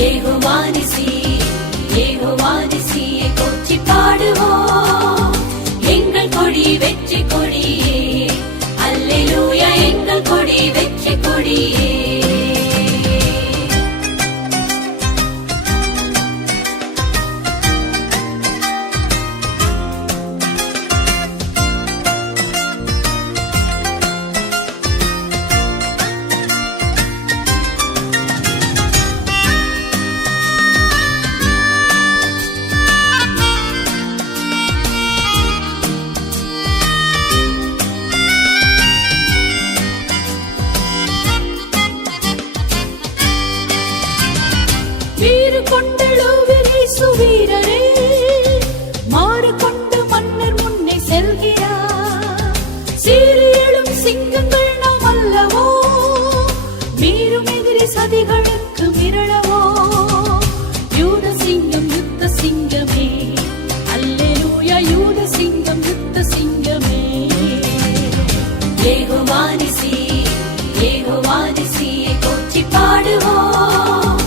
யெகோவானிசி யெகோவானிசியை போற்றி பாடுவோம். எங்கள் கொடி வெற்றி கொடியே, அல்லேலூயா எங்கள் கொடி வெற்றி கொடியே. வீரரே மாறு கொண்டு மன்னர் முன்னே செல்கிறார். சீரியலும் சிங்கங்கள் நாம் அல்லவோ, மீறும் எதிரி சதிகளுக்கு மிரளவோ. யூத சிங்கம் யுத்த சிங்கமே, அல்லேலூயா யூத சிங்கம் யுத்த சிங்கமே. யெகோவானிசி யெகோவானிசியை போற்றி பாடுவோம்.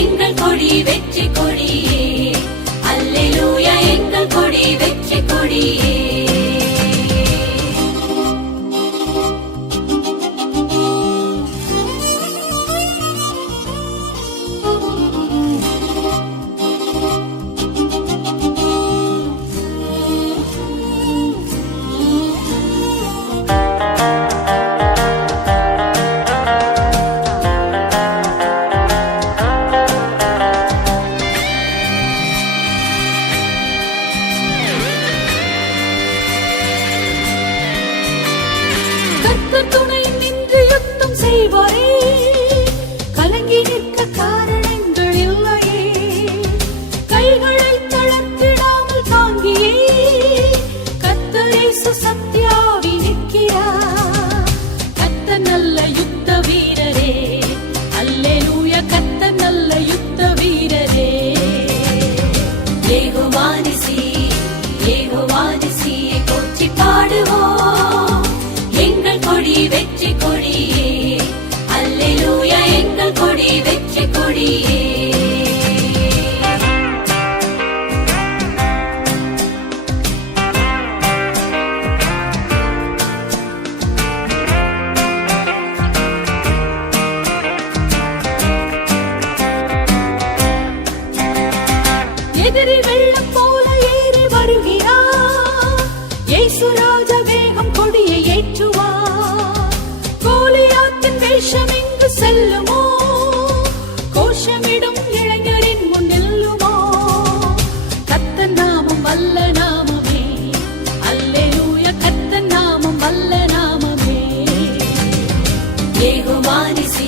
எங்கள் கொடி வெற்றி கொடியே, அல்லேலூயா எங்கள் கொடி வெற்றி கொடியே. துணை நின்று யுத்தம் செய்வாரே, கலங்கி நிற்க காரணங்கள் இல்லையே. கைகளை தளர்த்திடாமல் தாங்கியே, கர்த்தர் இயேசு சத்தியாவி நிற்கிறார். கர்த்தர் நல்ல யுத்த வீரரே, அல்லேலூயா கர்த்தர் நல்ல யுத்த வீரரே. யெகோவானிசி யெகோவானிசியை போற்றி பாடுவோம். எங்கள் கொடி வெற்றி கொடியே, அல்லேலூயா எங்கள் கொடி வெற்றி கொடியே. எதிரி வெள்ளம் போல ஏறி வருகிறார். இயேசு ராஜா வேகம் கொடியை ஏற்றுவார். கோலியாத்தின் வேஷம் எங்கு செல்லுமோ, கோஷமிடும் இளைஞரின் முன் நில்லுமோ. கர்த்தர் நாமம் வல்ல நாமமே, அல்லேலூயா கர்த்தர் நாமம் வல்ல நாமமே. யெகோவானிசி